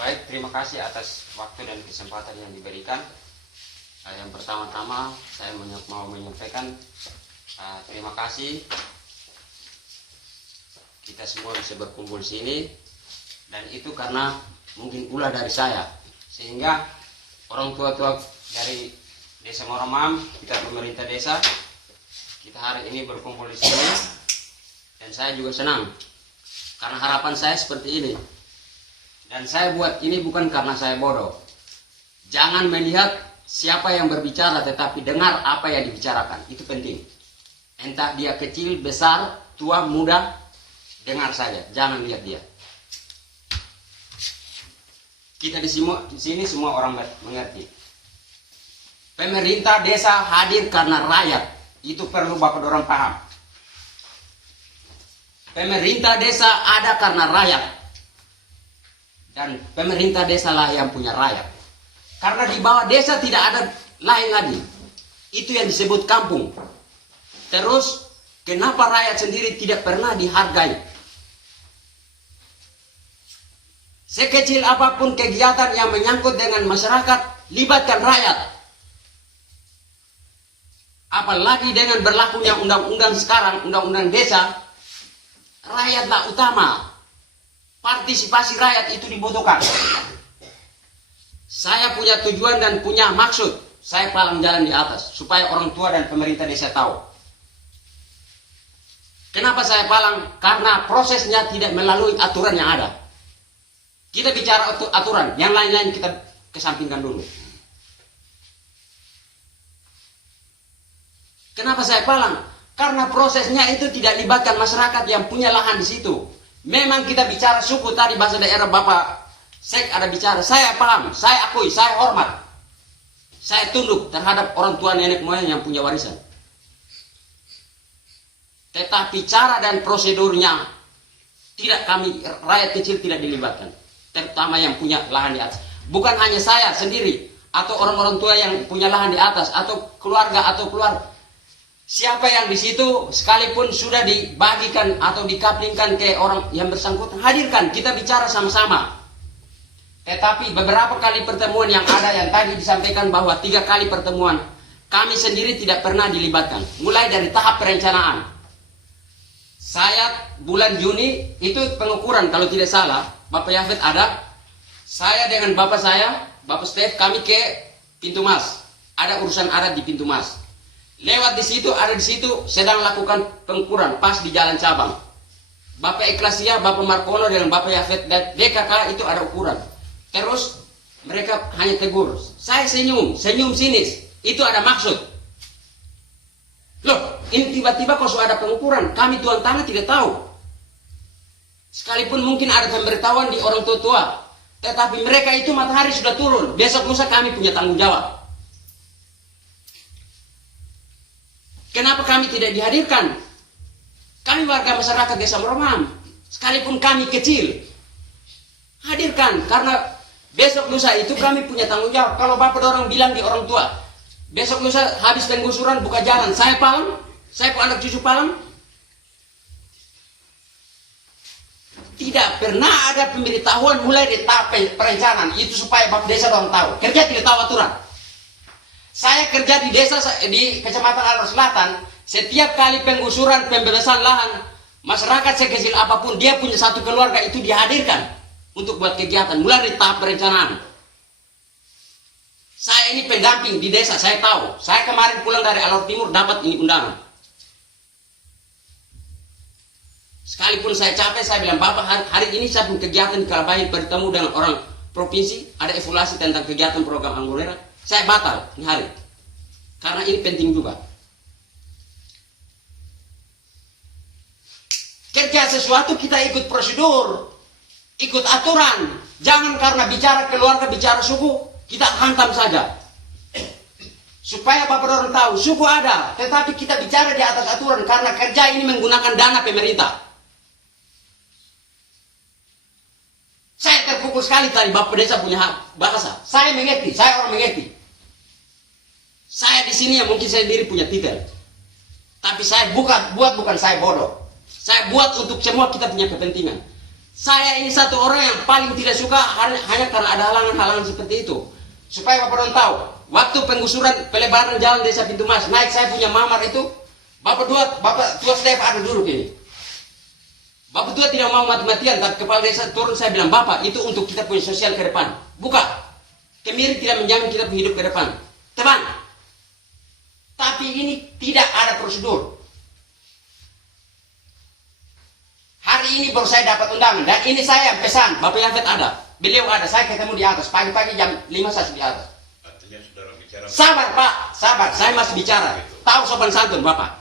Baik, terima kasih atas waktu dan kesempatan yang diberikan. Yang pertama-tama saya mau menyampaikan terima kasih kita semua bisa berkumpul di sini, dan itu karena mungkin ulah dari saya, sehingga orang tua-tua dari Desa Moramam, kita pemerintah desa, kita hari ini berkumpul di sini, dan saya juga senang karena harapan saya seperti ini. Dan saya buat ini bukan karena saya bodoh. Jangan melihat siapa yang berbicara, tetapi dengar apa yang dibicarakan. Itu penting. Entah dia kecil, besar, tua, muda, dengar saja. Jangan lihat dia. Kita di sini semua orang mengerti. Pemerintah desa hadir karena rakyat. Itu perlu Bapak orang paham. Pemerintah desa ada karena rakyat. Dan pemerintah desa lah yang punya rakyat. Karena di bawah desa tidak ada lain lagi. Itu yang disebut kampung. Terus, kenapa rakyat sendiri tidak pernah dihargai? Sekecil apapun kegiatan yang menyangkut dengan masyarakat, libatkan rakyat. Apalagi dengan berlakunya undang-undang sekarang, undang-undang desa, rakyatlah utama. Partisipasi rakyat itu dibutuhkan. Saya punya tujuan dan punya maksud. Saya palang jalan di atas supaya orang tua dan pemerintah desa tahu. Kenapa saya palang? Karena prosesnya tidak melalui aturan yang ada. Kita bicara aturan, yang lain-lain kita kesampingkan dulu. Kenapa saya palang? Karena prosesnya itu tidak libatkan masyarakat yang punya lahan di situ. Memang kita bicara suku tadi, bahasa daerah Bapak Sek ada bicara. Saya paham, saya akui, saya hormat. Saya tunduk terhadap orang tua nenek moyang yang punya warisan. Tetapi cara dan prosedurnya tidak, kami rakyat kecil tidak dilibatkan. Terutama yang punya lahan di atas. Bukan hanya saya sendiri atau orang-orang tua yang punya lahan di atas atau keluarga. Siapa yang di situ sekalipun sudah dibagikan atau dikaplingkan ke orang yang bersangkutan, hadirkan, kita bicara sama-sama. Tetapi beberapa kali pertemuan yang ada, yang tadi disampaikan bahwa 3 kali pertemuan, kami sendiri tidak pernah dilibatkan. Mulai dari tahap perencanaan. Saya bulan Juni itu pengukuran, kalau tidak salah, Bapak Yafet ada. Saya dengan Bapak saya, Bapak Stef, kami ke Pintu Mas. Ada urusan adat di Pintu Mas. Lewat di situ, ada di situ sedang lakukan pengukuran pas di Jalan Cabang. Bapak Iklasia, Bapak Markono dengan Bapak Yafet dan DKK itu ada ukuran. Terus mereka hanya tegur. Saya senyum sinis. Itu ada maksud. Loh, ini tiba-tiba kok sudah ada pengukuran. Kami tuan tanah tidak tahu. Sekalipun mungkin ada pemberitahuan di orang tua-tua. Tetapi mereka itu matahari sudah turun. Besok lusa kami punya tanggung jawab. Kenapa kami tidak dihadirkan? Kami warga masyarakat Desa Moramam, sekalipun kami kecil, hadirkan, karena besok lusa itu kami punya tanggung jawab. Kalau Bapak orang bilang di orang tua, besok lusa habis penggusuran buka jalan, saya palang, saya pun anak cucu palang. Tidak pernah ada pemberitahuan mulai dari tahap perencanaan, itu supaya Bapak Desa orang tahu. Kerja tidak tahu aturan. Saya kerja di desa, di Kecamatan Alor Selatan, setiap kali penggusuran, pembebasan lahan, masyarakat sekecil apapun, dia punya satu keluarga itu dihadirkan untuk buat kegiatan, mulai dari tahap perencanaan. Saya ini pendamping di desa, saya tahu. Saya kemarin pulang dari Alor Timur dapat ini undangan. Sekalipun saya capek, saya bilang, Bapak hari ini saya punya kegiatan di Kalabahin, bertemu dengan orang provinsi, ada evaluasi tentang kegiatan program Anggurera. Saya batal ini hari. Karena ini penting juga. Kerja sesuatu kita ikut prosedur, ikut aturan. Jangan karena bicara keluarga, bicara suku, kita hantam saja. Supaya Bapak orang tahu, suku ada, tetapi kita bicara di atas aturan karena kerja ini menggunakan dana pemerintah. Saya terpukul sekali tadi Bapak Desa punya bahasa. Saya mengerti, saya orang mengerti. Saya di sini yang mungkin saya sendiri punya titel. Tapi saya bukan saya bodoh. Saya buat untuk semua kita punya kepentingan. Saya ini satu orang yang paling tidak suka hanya karena ada halangan-halangan seperti itu. Supaya Bapak orang tahu, waktu penggusuran pelebaran jalan Desa Pintu Mas, naik saya punya mamar itu, Bapak tua Stef ada duduk ini. Bapak tua tidak mau mati-matian, tapi kepala desa turun, saya bilang, Bapak, itu untuk kita punya sosial ke depan. Bukan. Kemiri tidak menjamin kita punya hidup ke depan. Teman, tapi ini tidak ada prosedur. Hari ini baru saya dapat undangan, dan ini saya pesan, Bapak Yafet ada, beliau ada, saya ketemu di atas, pagi-pagi jam 5 saya di atas. Artinya saudara bicara. Sabar Pak, sabar, saya masih bicara. Tahu sopan santun Bapak.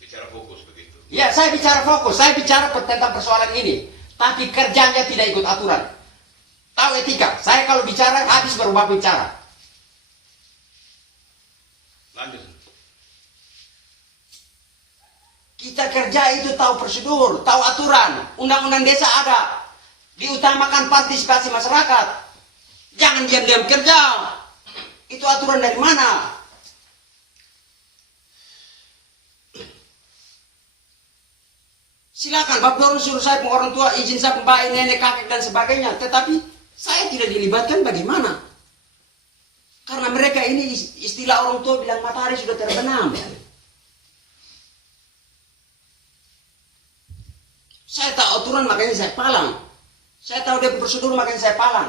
Bicara fokus begitu. Ya, saya bicara fokus, saya bicara tentang persoalan ini. Tapi kerjanya tidak ikut aturan. Tahu etika, saya kalau bicara habis baru Bapak bicara. Lanjut. Kita kerja itu tahu prosedur, tahu aturan. Undang-undang desa ada. Diutamakan partisipasi masyarakat. Jangan diam-diam kerja. Itu aturan dari mana? Silakan, Bapak orang suruh saya orang tua izin saya pembaik nenek kakek dan sebagainya. Tetapi saya tidak dilibatkan bagaimana? Karena mereka ini istilah orang tua bilang matahari sudah terbenam. Saya tahu aturan makanya saya palang. Saya tahu dia prosedur makanya saya palang.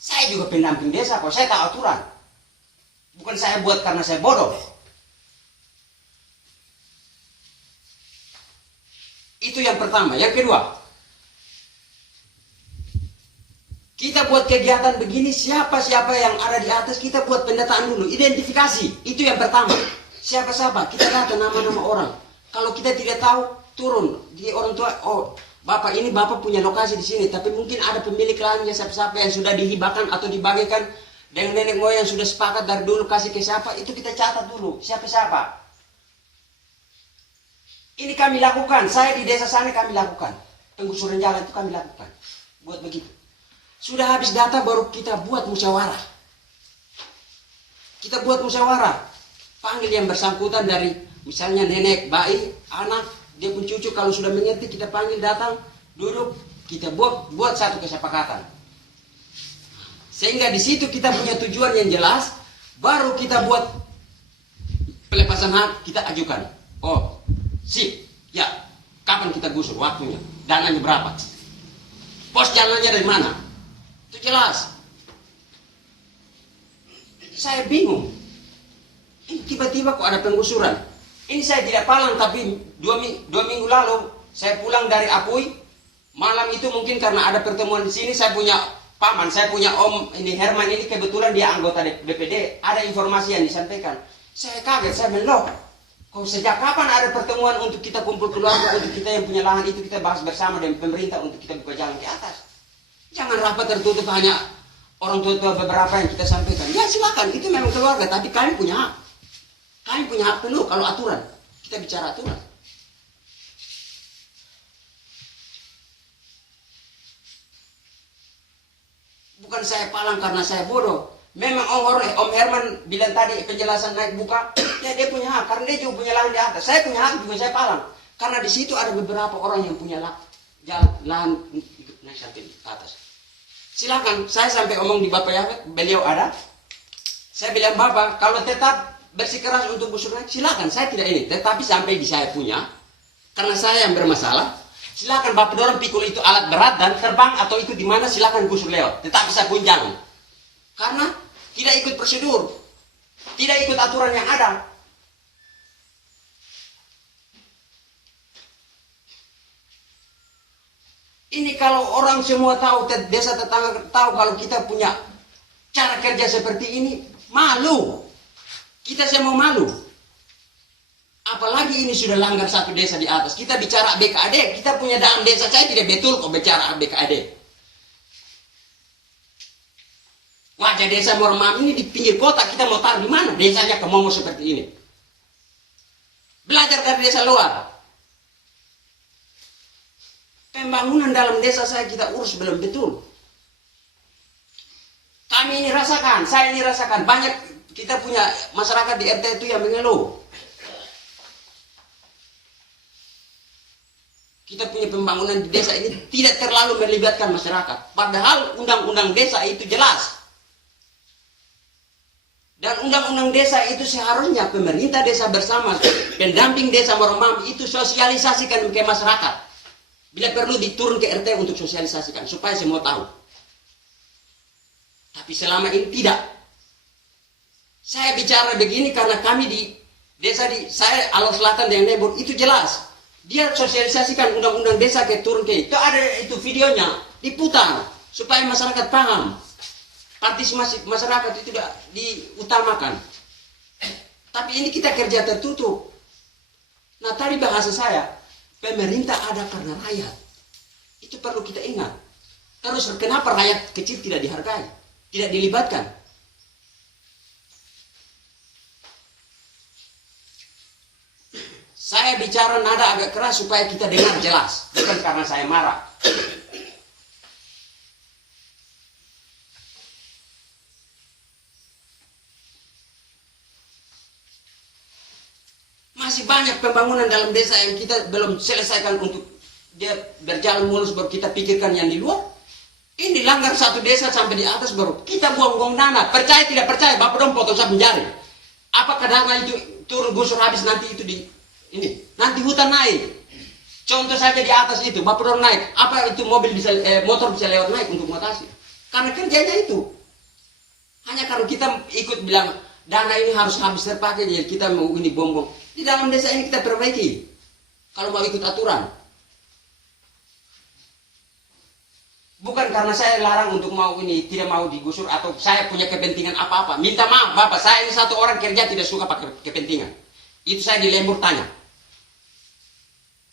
Saya juga pendamping desa kok, saya tahu aturan. Bukan saya buat karena saya bodoh. Itu yang pertama. Yang kedua, kita buat kegiatan begini, siapa-siapa yang ada di atas, kita buat pendataan dulu, identifikasi. Itu yang pertama. Siapa-siapa, kita data nama-nama orang. Kalau kita tidak tahu, turun di orang tua, oh Bapak ini Bapak punya lokasi di sini, tapi mungkin ada pemilik lahannya siapa-siapa yang sudah dihibahkan atau dibagikan dengan nenek moyang yang sudah sepakat dari dulu kasih ke siapa, itu kita catat dulu, siapa-siapa. Ini kami lakukan, saya di desa sana kami lakukan. Penggusuran jalan itu kami lakukan. Buat begitu. Sudah habis data baru kita buat musyawarah. Kita buat musyawarah. Panggil yang bersangkutan dari misalnya nenek, bayi, anak, dia pun cucu, kalau sudah mengerti kita panggil datang, duduk, kita buat satu kesepakatan. Sehingga di situ kita punya tujuan yang jelas, baru kita buat pelepasan hak, kita ajukan. Oh, sip, ya, kapan kita gusur, waktunya, dananya berapa, pos jalannya dari mana, itu jelas. Saya bingung, ini tiba-tiba kok ada penggusuran. Ini saya tidak palang, tapi dua minggu lalu saya pulang dari Apui. Malam itu mungkin karena ada pertemuan di sini, saya punya paman, saya punya om ini Herman ini kebetulan dia anggota DPD. Ada informasi yang disampaikan. Saya kaget, saya bilang, loh, kok sejak kapan ada pertemuan untuk kita kumpul keluarga, untuk kita yang punya lahan itu kita bahas bersama dengan pemerintah untuk kita buka jalan ke atas. Jangan rapat tertutup hanya orang tua-tua beberapa yang kita sampaikan. Ya silakan, itu memang keluarga, tapi kami punya hak. Kami punya hak penuh kalau aturan. Kita bicara aturan. Bukan saya palang karena saya bodoh. Memang Om Herman bilang tadi penjelasan naik buka, ya dia punya hak. Karena dia juga punya lahan di atas. Saya punya hak juga saya palang. Karena di situ ada beberapa orang yang punya lahan naik sampai di atas. Silakan, saya sampai omong di Bapak Yafet, beliau ada. Saya bilang Bapak, kalau tetap bersikeras untuk gusur naik, silakan, saya tidak ini. Tetapi sampai di saya punya, karena saya yang bermasalah, silakan Bapak dorong pikul itu alat berat dan terbang atau ikut di mana silakan gusur lewat. Tetapi saya pun jangan. Karena tidak ikut prosedur, tidak ikut aturan yang ada. Ini kalau orang semua tahu, desa tetangga tahu kalau kita punya cara kerja seperti ini, malu. Kita semua malu. Apalagi ini sudah langgar satu desa di atas. Kita bicara BKD, kita punya dalam desa, saya tidak betul kok bicara BKD. Wajah desa Mormam ini di pinggir kota, kita mau taruh di mana? Desanya kemomo seperti ini. Belajar dari desa luar. Pembangunan dalam desa saya kita urus belum betul. Kami ini rasakan, saya ini rasakan, banyak kita punya masyarakat di RT itu yang mengeluh. kita punya pembangunan di desa ini tidak terlalu melibatkan masyarakat. Padahal undang-undang desa itu jelas. Dan undang-undang desa itu seharusnya pemerintah desa bersama pendamping desa Moromam itu sosialisasikan ke masyarakat. Bila perlu diturun ke RT untuk sosialisasikan supaya semua tahu. Tapi selama ini tidak. Saya bicara begini karena kami di desa saya Alor Selatan dan Lebur itu jelas. Dia sosialisasikan undang-undang desa ke turun ke itu ada itu videonya diputar supaya masyarakat paham. Partisipasi masyarakat itu tidak diutamakan. Tapi ini kita kerja tertutup. Nah tadi bahasa saya, pemerintah ada karena rakyat. Itu perlu kita ingat. Terus kenapa rakyat kecil tidak dihargai, tidak dilibatkan? Saya bicara nada agak keras supaya kita dengar jelas, bukan karena saya marah. Masih banyak pembangunan dalam desa yang kita belum selesaikan untuk dia berjalan mulus baru kita pikirkan yang di luar. Ini langgar satu desa sampai di atas baru kita buang-buang dana. Percaya tidak percaya, Bapak dong potong sampai jari. Apakah dana itu turun gusur habis nanti itu di ini? Nanti hutan naik. Contoh saja di atas itu, Bapak dong naik. Apa itu mobil bisa motor bisa lewat naik untuk mengatasi? Karena kerjanya itu. Hanya kalau kita ikut bilang dana ini harus habis terpakai, jadi kita mau ini bom-bom. Di dalam desa ini kita perbaiki. Kalau mau ikut aturan. Bukan karena saya larang untuk mau ini, tidak mau digusur atau saya punya kepentingan apa-apa. Minta maaf Bapak, saya ini satu orang kerja tidak suka pakai kepentingan. Itu saya di Lembur tanya.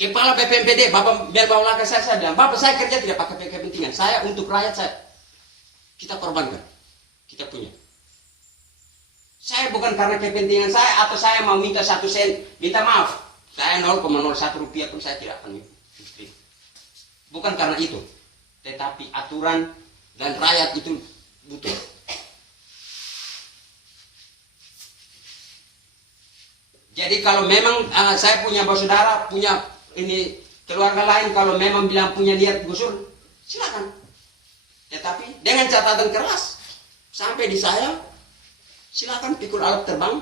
Kepala BPMPD, Bapak biar bawa ke saya bilang, Bapak saya kerja tidak pakai kepentingan. Saya untuk rakyat saya. Kita korbankan. Kita punya. Saya bukan karena kepentingan saya atau saya mau minta 1 sen, minta maaf. Saya 0,01 rupiah pun saya tidak akan minta. Bukan karena itu. Tetapi aturan dan rakyat itu butuh. Jadi kalau memang saya punya saudara, punya ini keluarga lain, kalau memang bilang punya niat gusur, silakan. Tetapi dengan catatan keras, sampai di saya, silakan pikul alat terbang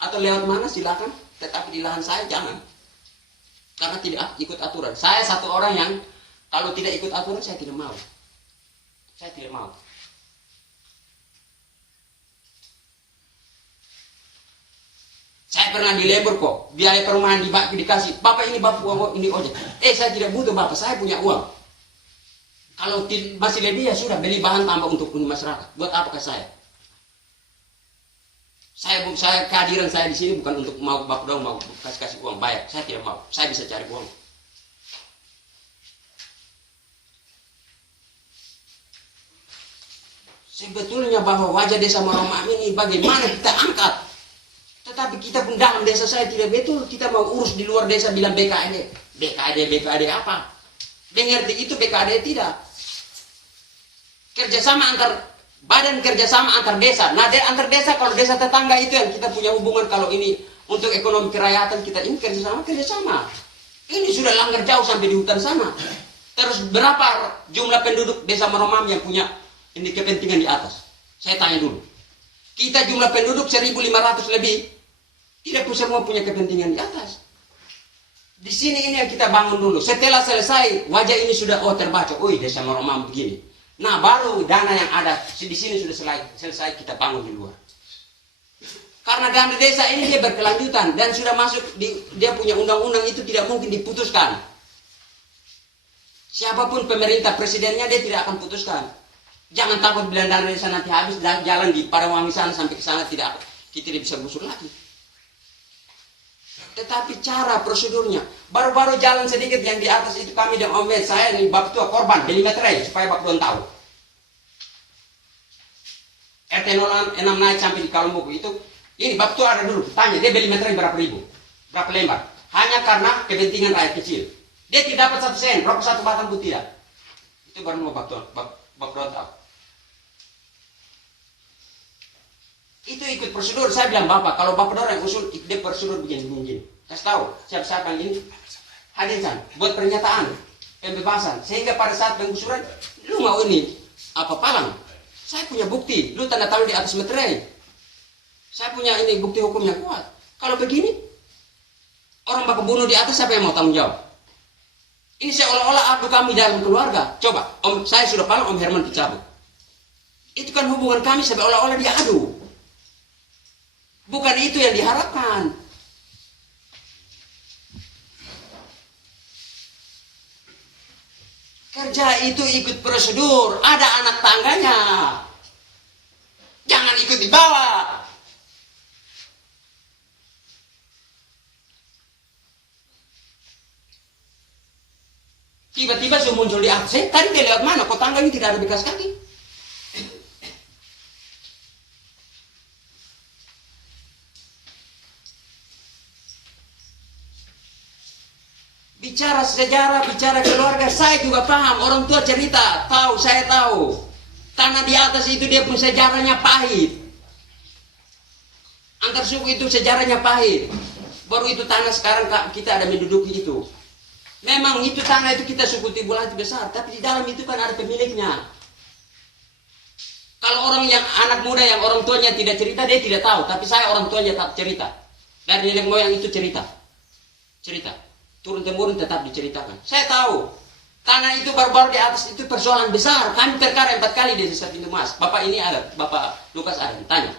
atau lewat mana silakan, tetapi di lahan saya jangan. Karena tidak ikut aturan. Saya satu orang yang kalau tidak ikut aturan saya tidak mau. Saya tidak mau. Saya pernah di Lembur kok, biaya perumahan dikasih, Bapak ini Bapak uang ini ojek. Saya tidak butuh Bapak, saya punya uang. Kalau masih lebih ya sudah beli bahan tambah untuk masyarakat. Buat apakah saya? Saya kehadiran saya di sini bukan untuk mau Bapak dong mau kasih uang bayar. Saya tidak mau. Saya bisa cari uang. Sebetulnya bahwa wajah desa Moromam ini bagaimana kita angkat. Tetapi kita pun dalam desa saya tidak betul. Kita mau urus di luar desa bilang BKD. BKD apa? Dengar itu BKD tidak. Kerjasama badan kerjasama antar desa. Nah, antar desa kalau desa tetangga itu yang kita punya hubungan kalau ini untuk ekonomi kerakyatan kita ini kerjasama. Ini sudah langgar jauh sampai di hutan sana. Terus berapa jumlah penduduk desa Moromam yang punya ini kepentingan di atas? Saya tanya dulu. Kita jumlah penduduk 1.500 lebih, tidak pun semua punya kepentingan di atas. Di sini ini yang kita bangun dulu. Setelah selesai, wajah ini sudah terbaca. Oh, desa Moromam begini. Nah, baru dana yang ada di sini sudah selesai kita bangun di luar. Karena dana desa ini dia berkelanjutan dan sudah masuk dia punya undang-undang itu tidak mungkin diputuskan. Siapapun pemerintah presidennya dia tidak akan putuskan. Jangan takut bila dana desa nanti habis jalan di Parawangi sana sampai ke sana kita tidak bisa gusur lagi. Tetapi cara prosedurnya baru-baru jalan sedikit yang di atas itu kami dan Om Wed, saya nih Bapak tua korban beli meterai supaya Bapak Tuan tahu. RT 06 naik sampai di Kalumbuku itu ini Bapak tua ada dulu tanya dia beli meterai berapa ribu, berapa lembar, hanya karena kepentingan rakyat kecil. Dia tidak dapat 1 sen, rokok 1 batang pun tidak. Itu baru mau Bapak Tuan tahu. Itu ikut prosedur. Saya bilang Bapak, kalau Bapak orang yang usul, dia prosedur begini. Kasih tahu, siapa-siapa yang ini hadirkan, buat pernyataan pembebasan. Sehingga pada saat penggusuran, lu mau ini apa palang? Saya punya bukti, lu tanda tangan di atas meterai. Saya punya ini bukti hukumnya kuat. Kalau begini, orang baku bunuh di atas, siapa yang mau tanggung jawab? Ini seolah-olah adu kami dalam keluarga. Coba, saya sudah palang, Om Herman dicabut. Itu kan hubungan kami seolah-olah diadu. Bukan itu yang diharapkan. Kerja itu ikut prosedur, ada anak tangganya. Jangan ikut di bawah. Tiba-tiba sudah muncul di atas. Tadi dia lewat mana? Kok tangga ini tidak ada bekas kaki? Bicara sejarah, bicara keluarga, saya juga paham. Orang tua cerita, tahu, saya tahu. Tanah di atas itu dia pun sejarahnya pahit. Antar suku itu sejarahnya pahit. Baru itu tanah sekarang kita ada menduduki itu. Memang itu tanah itu kita suku Tibulati besar, tapi di dalam itu kan ada pemiliknya. Kalau orang yang anak muda yang orang tuanya tidak cerita, dia tidak tahu. Tapi saya orang tuanya tetap cerita. Dari nenek moyang itu cerita. Turun-temurun tetap diceritakan. Saya tahu. Tanah itu baru-baru di atas itu persoalan besar. Kami perkara 4 kali di Desa Pintu Mas. Bapak ini ada, Bapak Lukas ada, tanya.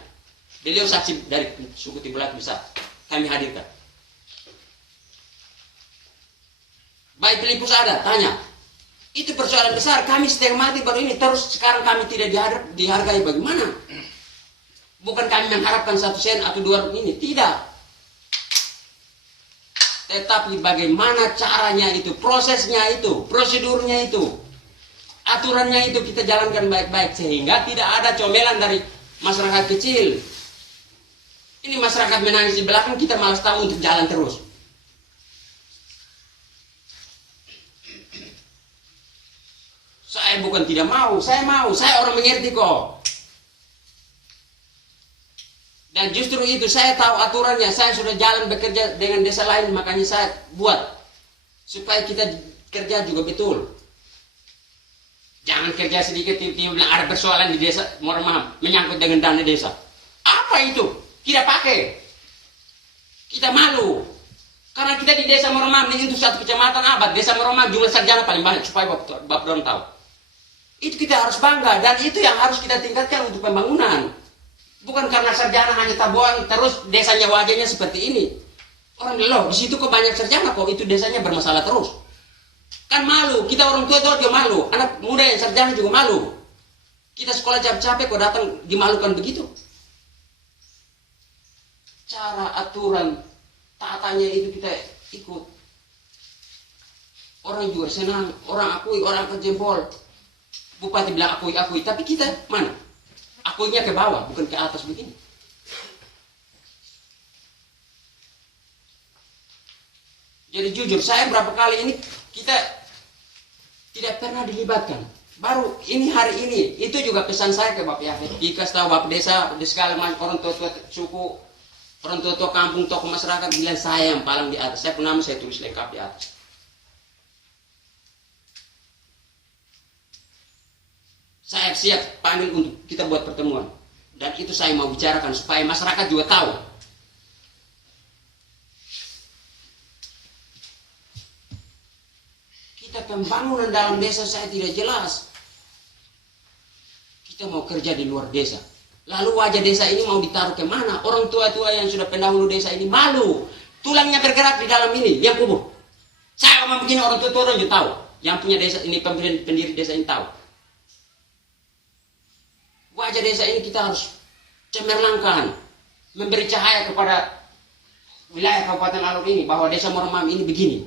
Beliau saksi dari suku Tibulati besar. Kami hadirkan. Baik Filipus ada, tanya. Itu persoalan besar. Kami setengah mati baru ini. Terus sekarang kami tidak dihargai bagaimana? Bukan kami mengharapkan 1 sen atau 2 ini. Tidak. Tetapi bagaimana caranya itu, prosesnya itu, prosedurnya itu, aturannya itu kita jalankan baik-baik sehingga tidak ada comelan dari masyarakat kecil. Ini masyarakat menangis di belakang, kita malas tahu untuk jalan terus. Saya bukan tidak mau, saya orang mengerti kok. Dan justru itu saya tahu aturannya, saya sudah jalan bekerja dengan desa lain, makanya saya buat supaya kita kerja juga betul. Jangan kerja sedikit tiba-tiba bilang ada persoalan di desa, mohon maaf, menyangkut dengan dana desa. Apa itu? Tidak pakai. Kita malu. Karena kita di desa Moromam ini untuk satu kecamatan abad, desa Moromam jumlah sarjana paling banyak supaya Bapak Don tahu. Itu kita harus bangga dan itu yang harus kita tingkatkan untuk pembangunan. Bukan karena sarjana hanya tabuan terus desanya wajahnya seperti ini. Orang loh, di situ kok banyak sarjana kok itu desanya bermasalah terus. Kan malu, kita orang tua juga malu, anak muda yang sarjana juga malu. Kita sekolah capek-capek kok datang dimalukan begitu. Cara aturan tatanya itu kita ikut. Orang juga senang, orang akui, orang angkat jempol. Bupati bilang akui, tapi kita mana? Akuinya ke bawah, bukan ke atas begini. Jadi jujur, saya berapa kali ini kita tidak pernah dilibatkan. Baru ini hari ini, itu juga pesan saya ke Bapak Yafet. Dikasih tahu Bapak Desa, di segala macam orang tua-tua suku, orang tua-tua kampung, tokoh masyarakat bilang saya yang paling di atas. Saya pun nama saya tulis lengkap di atas. Saya siap panggil untuk kita buat pertemuan. Dan itu saya mau bicarakan supaya masyarakat juga tahu. Kita pembangunan dalam desa saya tidak jelas. Kita mau kerja di luar desa. Lalu wajah desa ini mau ditaruh kemana? Orang tua-tua yang sudah pendahulu desa ini malu. Tulangnya bergerak di dalam ini, yang kubur. Saya ngomong begini orang tua-tua orang juga tahu. Yang punya desa ini, pendiri desa ini tahu. Wajah desa ini kita harus cemerlangkan, memberi cahaya kepada wilayah Kabupaten Alor ini bahwa desa Moromam ini begini.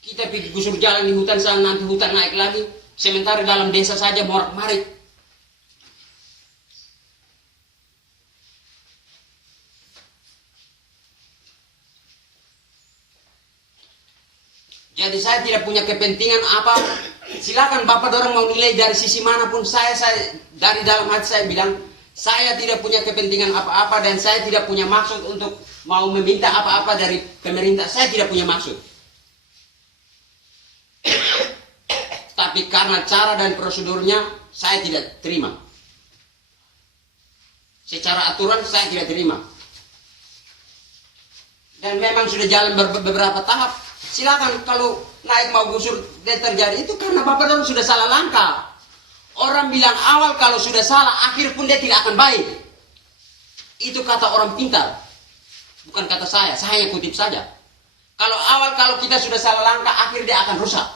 Kita pergi gusur jalan di hutan sana, nanti hutan naik lagi, sementara dalam desa saja morak-marik. Jadi saya tidak punya kepentingan apa. Silakan Bapak dorong mau nilai dari sisi manapun. Saya dari dalam hati saya bilang saya tidak punya kepentingan apa-apa dan saya tidak punya maksud untuk mau meminta apa-apa dari pemerintah, saya tidak punya maksud. Tapi karena cara dan prosedurnya saya tidak terima. Secara aturan saya tidak terima. Dan memang sudah jalan beberapa tahap. Silakan kalau naik mau gusur dan terjadi itu karena Bapak Don sudah salah langkah. Orang bilang awal kalau sudah salah, akhir pun dia tidak akan baik. Itu kata orang pintar. Bukan kata saya hanya kutip saja. Kalau awal kalau kita sudah salah langkah, akhir dia akan rusak.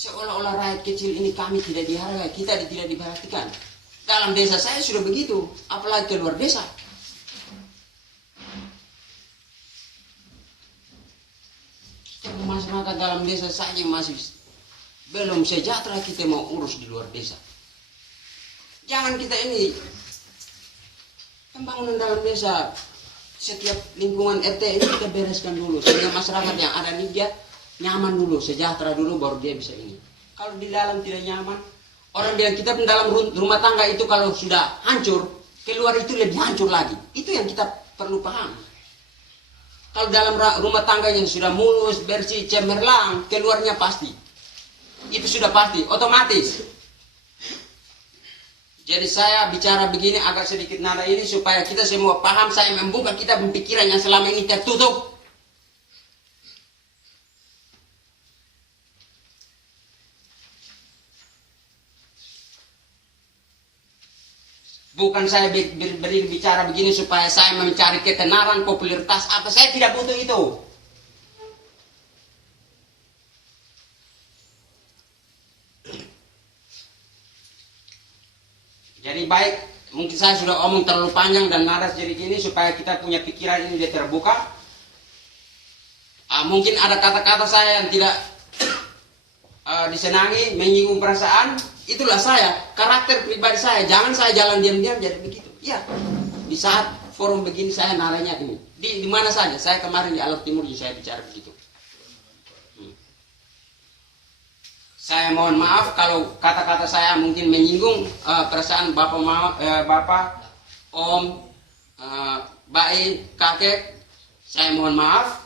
Seolah-olah rakyat kecil ini kami tidak dihargai, kita tidak diperhatikan. Dalam desa saya sudah begitu, apalagi ke luar desa. Masyarakat dalam desa saja masih belum sejahtera, kita mau urus di luar desa. Jangan kita ini pembangunan dalam desa, setiap lingkungan RT ini kita bereskan dulu sehingga masyarakat yang ada di dia nyaman dulu, sejahtera dulu, baru dia bisa ini. Kalau di dalam tidak nyaman, orang bilang kita pun dalam rumah tangga itu kalau sudah hancur, keluar itu lebih hancur lagi. Itu yang kita perlu paham. Kalau dalam rumah tangga yang sudah mulus, bersih, cemerlang, keluarnya pasti. Itu sudah pasti, otomatis. Jadi saya bicara begini agak sedikit nada ini supaya kita semua paham, saya membuka kita pemikiran yang selama ini tertutup. Bukan saya bicara begini supaya saya mencari ketenaran, popularitas, apa, saya tidak butuh itu. Jadi baik, mungkin saya sudah omong terlalu panjang dan nada jadi gini supaya kita punya pikiran ini dia terbuka. Mungkin ada kata-kata saya yang tidak disenangi, menyinggung perasaan. Itulah saya, karakter pribadi saya. Jangan saya jalan diam-diam jadi begitu. Ya, di saat forum begini saya naranya ini. Di mana saja, saya kemarin di Alor Timur saya bicara begitu. Saya mohon maaf kalau kata-kata saya mungkin menyinggung perasaan bapak, om, bayi, kakek. Saya mohon maaf.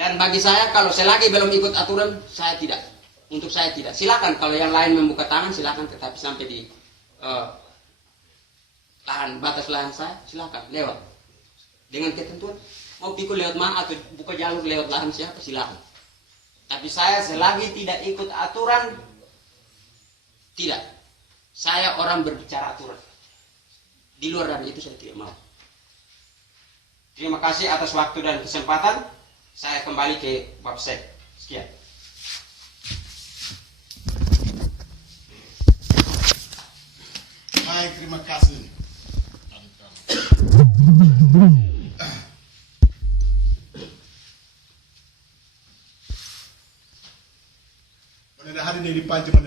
Dan bagi saya kalau selagi belum ikut aturan, saya tidak. Untuk saya tidak. Silakan kalau yang lain membuka tangan, silakan, tetapi sampai di batas lahan saya, silakan lewat dengan ketentuan. Mau pikul lewat mana atau buka jalur lewat lahan siapa, silakan. Tapi saya selagi tidak ikut aturan, tidak. Saya orang berbicara aturan. Di luar dari itu saya tidak mau. Terima kasih atas waktu dan kesempatan. Saya kembali ke Babsek. Sekian. Baik, terima kasih. Pada hari ini dipanjang